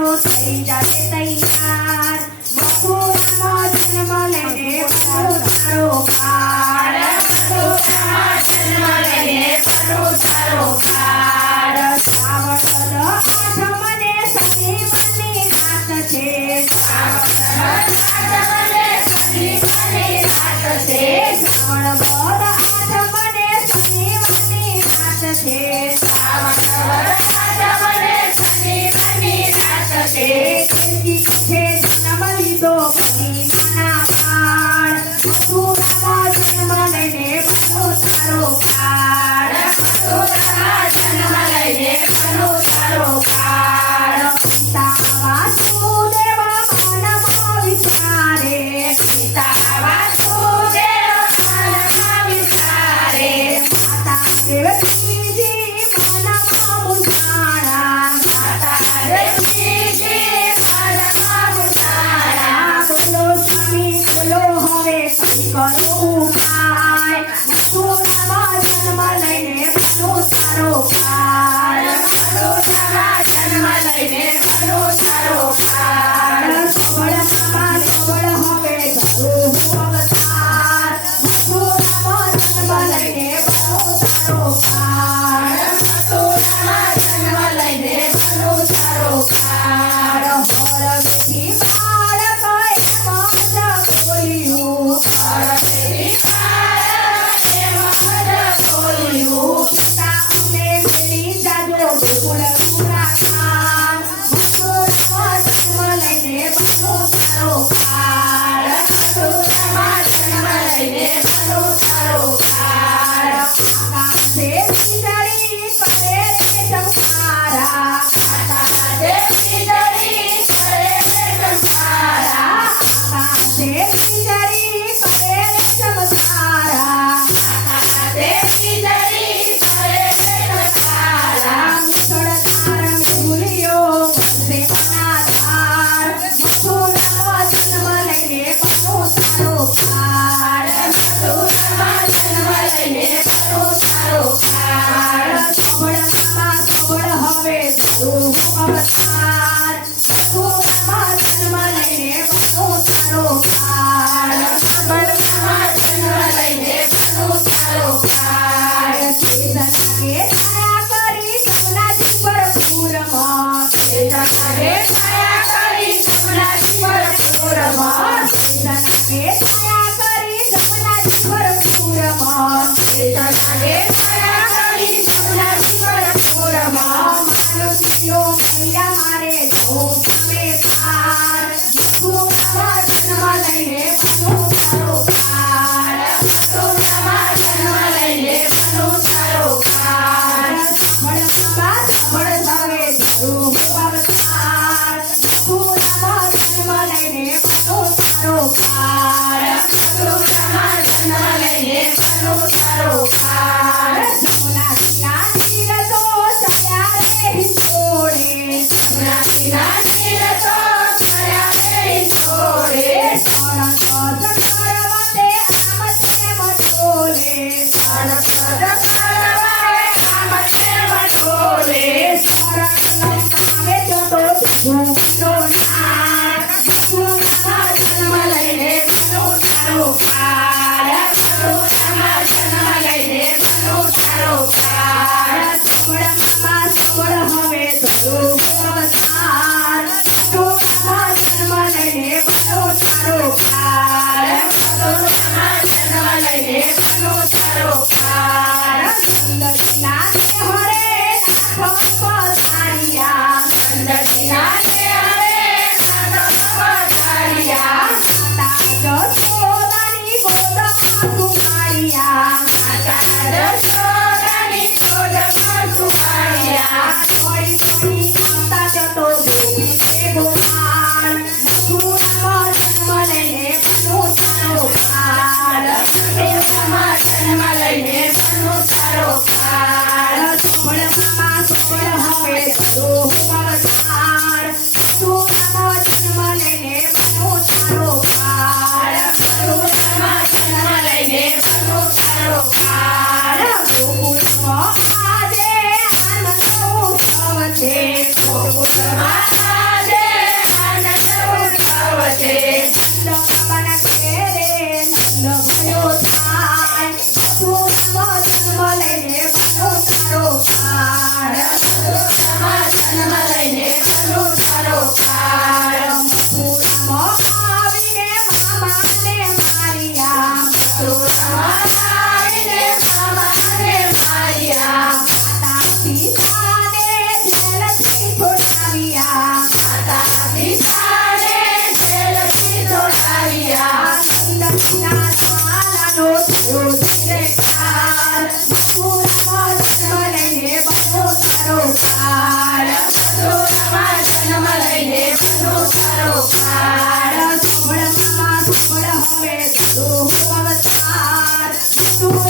रोज तरी जाते तई Six. so, so. Yeah. Nice. Mas... the way.